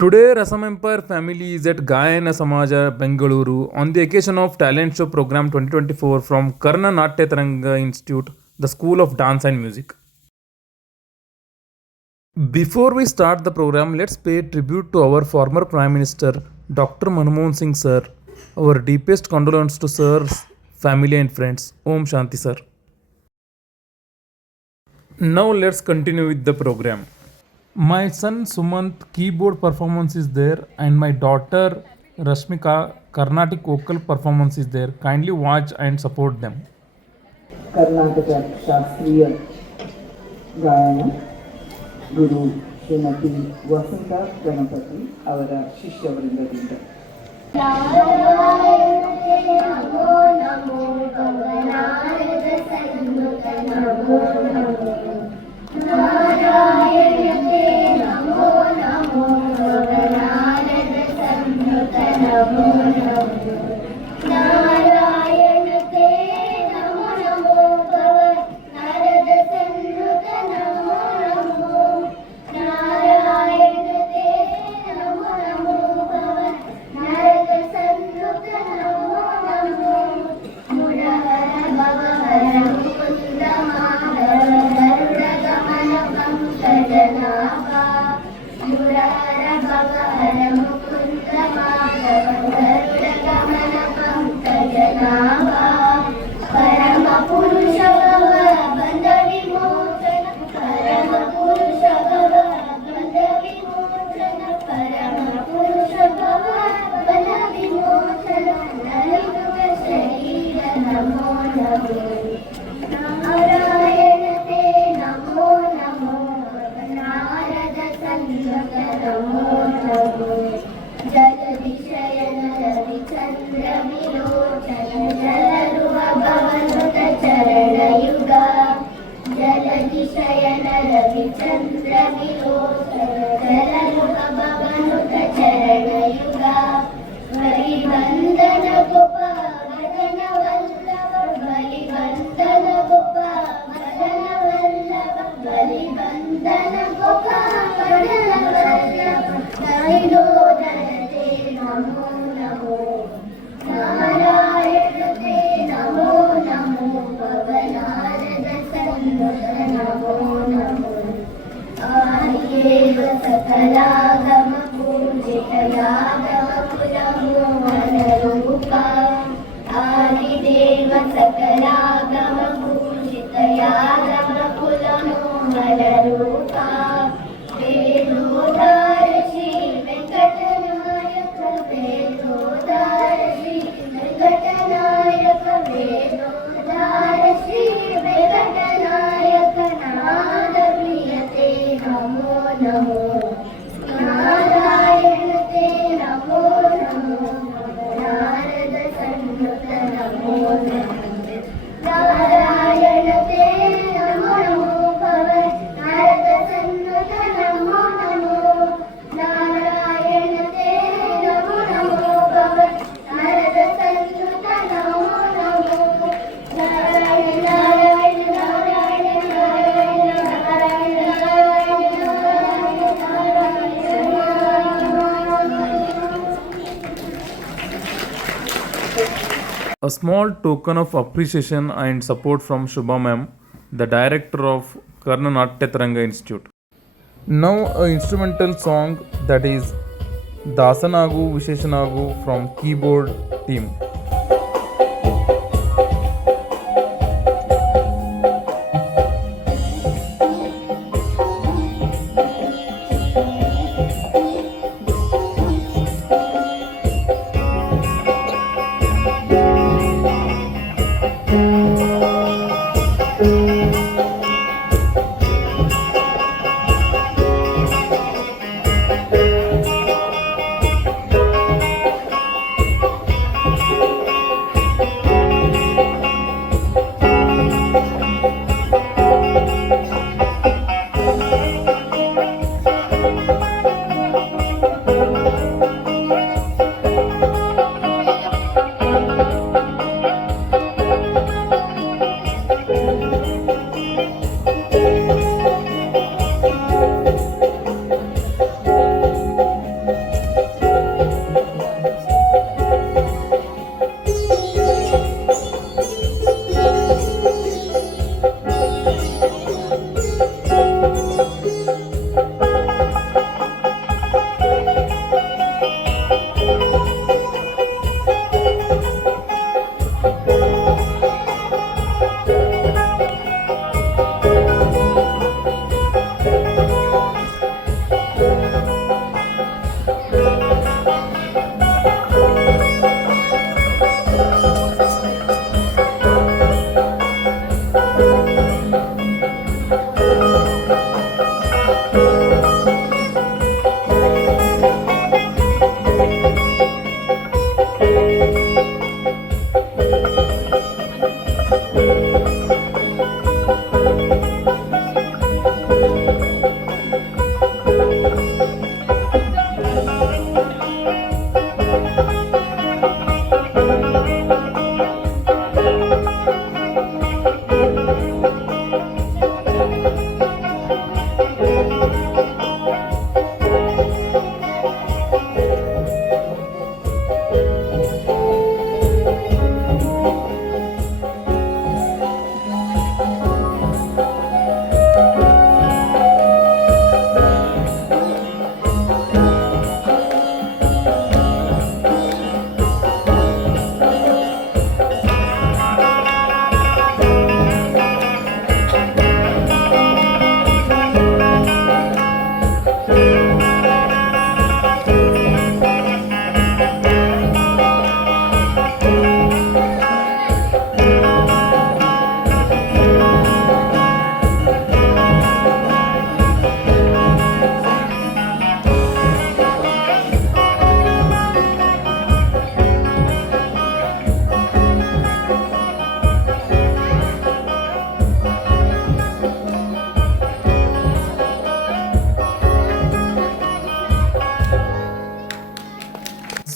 Today, Rasam Empire family is at Gayana Samaja, Bengaluru on the occasion of Talent Show Program 2024 from Karna Natya Taranga Institute, the School of Dance and Music. Before we start the program, let's pay tribute to our former Prime Minister, Dr. Manmohan Singh Sir. Our deepest condolences to Sir's family and friends. Om Shanti Sir. Now let's continue with the program. My son Sumant keyboard performance is there and my daughter Rashmika Carnatic vocal performance is there. Kindly watch and support them. Karnataka ಶಾಸ್ತ್ರೀಯ ಗಾಯನ ಗುರು ಶ್ರೀಮತಿ ವಸಂತ ಗಣಪತಿ ಅವರ ಶಿಷ್ಯವೃಂದದಿಂದ A small token of appreciation and support from Shubha ma'am, the director of Karna Natya Taranga Institute. Now a instrumental song that is Dasanagu Visheshanagu from keyboard team.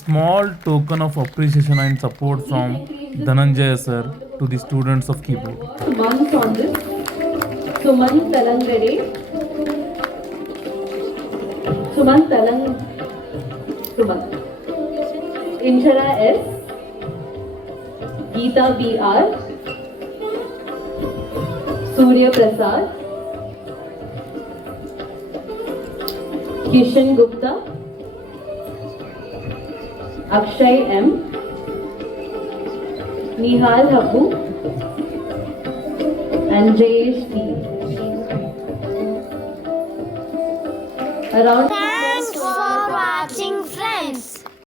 small token of appreciation and support from Dhananjaya sir to the students of keyboard. Months on this. Suman Talangade. Suman Talang. Suman. Inshara S. Geeta B.R. Surya Prasad. Kishan Gupta. Akshay M. Nihal Hapu and Jayesh T. Around Thanks for watching, friends.